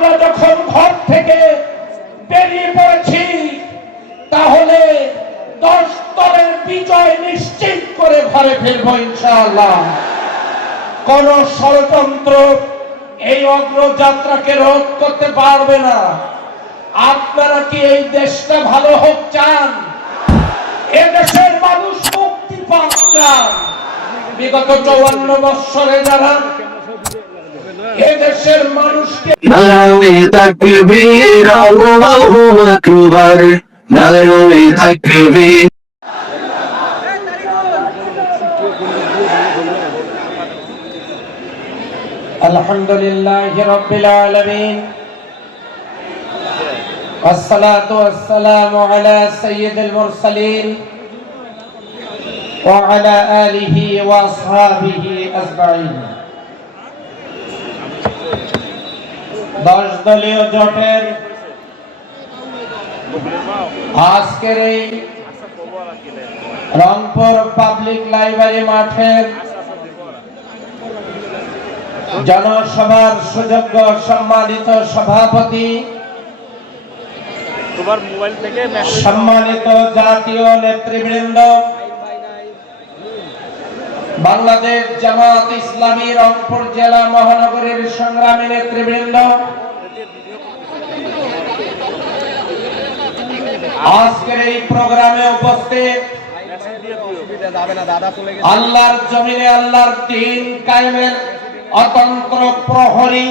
আমরা যখন ঘর থেকে বেরিয়ে পড়েছি তাহলে 10 দলের বিজয় নিশ্চিত করে ঘরে ফিরবো ইনশাআল্লাহ। কোন ষড়যন্ত্র এই অগ্রযাত্রাকে রোধ করতে পারবে না। আপনারা কি এই দেশটা ভালো হোক চান? এ দেশের মানুষ মুক্তি পাক চান। বিগত 54 বছরে যারা এ দেশের মানুষকে নারায়ে তাকবীর আল্লাহু আকবার, নারায়ে তাকবীর। আলহামদুলিল্লাহি রাব্বিল আলামিন, والصلاة والسلام على سيد المرسلين وعلى آله وأصحابه أجمعين। 10 দলীয় জোটের আজকের এই রংপুর পাবলিক লাইব্রেরি মাঠের জনসভার সুযোগ্য সম্মানিত সভাপতি, সম্মানিত জাতীয় নেতৃবৃন্দ, বাংলাদেশ জামাত ইসলামী রংপুর জেলা মহানগরীর সংগ্রামী নেতৃবৃন্দ, আজকের এই প্রোগ্রামে উপস্থিত আল্লাহর জমিনে আল্লাহর দ্বীন কায়েমের অতন্ত্র প্রহরী,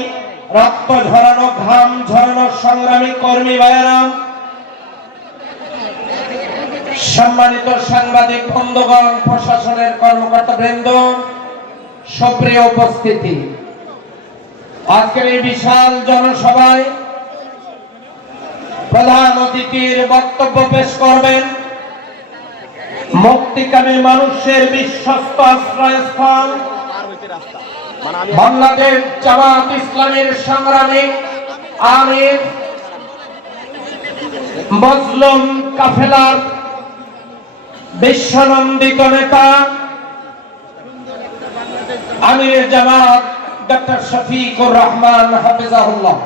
রক্ত ঝরানো ঘাম ঝরানো সংগ্রামী কর্মী ভাইয়েরা, সম্মানিত সাংবাদিক বন্ধুগণ, প্রশাসনের কর্মকর্তাবৃন্দ, সুপ্রিয় উপস্থিতি, আজকের এই বিশাল জনসভায় প্রধান অতিথির বক্তব্য পেশ করবেন মুক্তিকামী মানুষের বিশ্বস্ত আশ্রয়স্থল বাংলাদেশ জামাত ইসলামীর সংগ্রামী আমির, মজলুম কাফেলার বিশ্বনন্দিত নেতা আমির জামাত ডক্টর শফিকুর রহমান হাফিজাহুল্লাহ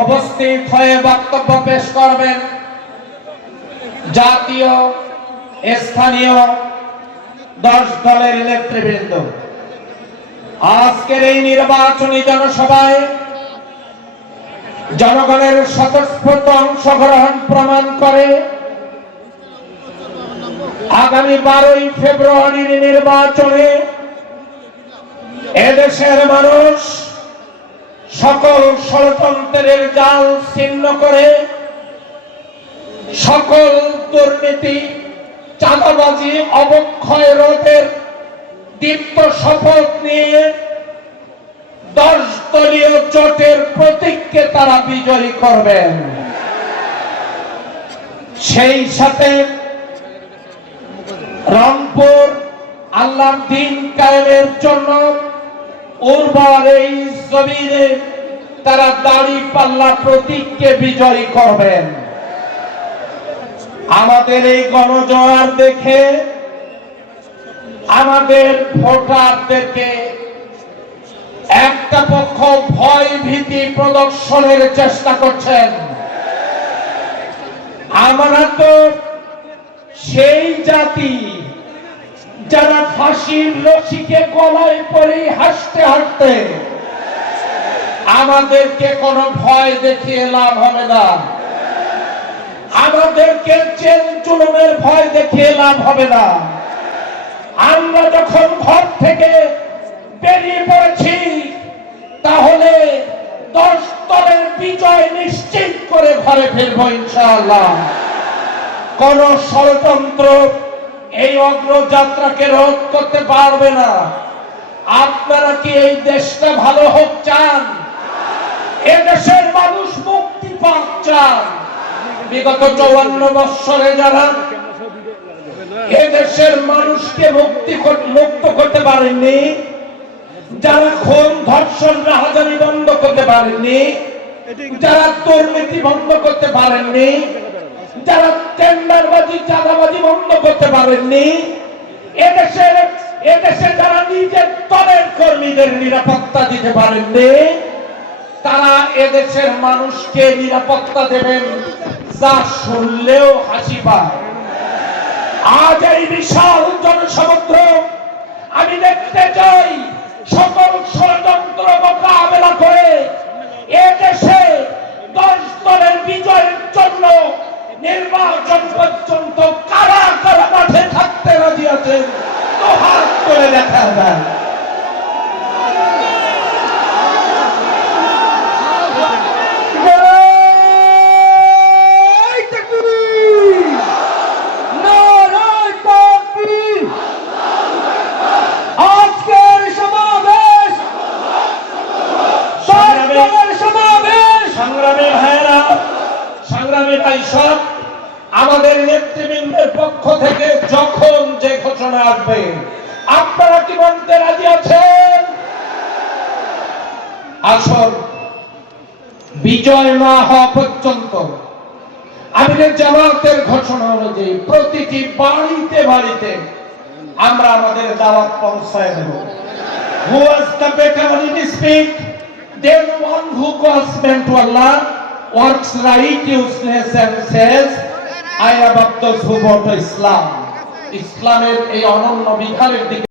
উপস্থিত হয়ে বক্তব্য পেশ করবেন জাতীয় স্থানীয় 10 দলের নেতৃবৃন্দ। আজকের এই নির্বাচনী জনসভায় জনগণের স্বতঃস্ফূর্ত অংশগ্রহণ প্রমাণ করে আগামী 12ই ফেব্রুয়ারির নির্বাচনে এদেশের মানুষ সকল ষড়যন্ত্রের জাল ছিন্ন করে সকল দুর্নীতি, চাঁদাবাজি, অবক্ষয় রোধের দীপ্ত শপথ নিয়ে 10 দলীয় জোটের প্রতীককে তারা বিজয়ী করবেন। সেই সাথে রংপুর আল্লাহর দ্বীন কায়েমের জন্য উর্বর এই জমিনে তারা দাঁড়িপাল্লা প্রতীককে বিজয়ী করবেন। আমাদের এই গণজোয়ার দেখে আমাদের ভোটারদেরকে একটা পক্ষ ভয় ভীতি প্রদর্শনের চেষ্টা করছেন। আমরা তো সেই জাতি যারা ফাঁসির রশিকে গলায় পরে হাসতে হাসতে, আমাদেরকে কোনো ভয় দেখিয়ে লাভ হবে না, আমাদেরকে জেল জুলুমের ভয় দেখিয়ে লাভ হবে না। আমরা যখন ঘর থেকে বেরিয়ে পড়েছি তাহলে 10 দলের বিজয় নিশ্চিত করে ঘরে ফিরবো ইনশাআল্লাহ। কোন ষড়যন্ত্র এই অগ্রযাত্রাকে রোধ করতে পারবে না। আপনারা কি এই দেশটা ভালো হোক চান? এ দেশের মানুষ মুক্তি পাক চান। বিগত 54 বছরে যারা এ দেশের মানুষকে মুক্ত করতে পারেননি, যারা খুন ধর্ষণ রাহাজানি বন্ধ করতে পারেননি, যারা দুর্নীতি বন্ধ করতে পারেননি, যারা টেন্ডারবাজি চাঁদাবাজি বন্ধ করতে পারেননি, এদেশে যারা নিজের দলের কর্মীদের নিরাপত্তা দিতে পারেননি, তারা এদেশের মানুষকে নিরাপত্তা দেবেন, যা শুনলেও হাসি পায়। আজ এই বিশাল জনসমুদ্র আমি দেখতে চাই সকল ষড়যন্ত্র মোকাবেলা করে এদেশে 10 দলের বিজয়ের জন্য নির্বাচন পর্যন্ত কারা কারা মাঠে থাকতে রাজি আছেন তো হাত করে দেখা যায়। আমাদের নেতৃবৃন্দের পক্ষ থেকে যখন যে ঘোষণা আসবে আপনারা কি মানতে রাজি আছেন? আসল বিজয় না হওয়া পর্যন্ত আমিরের জামাতের ঘোষণা অনুযায়ী প্রতিটি বাড়িতে বাড়িতে আমরা আমাদের দাওয়াত পৌঁছায় দেব। Who was the better in speak? Then one who calls men to Allah, works righteousness and says, I am of those who vote Islam. ইসলামের এই অনন্য বিধানের দিকে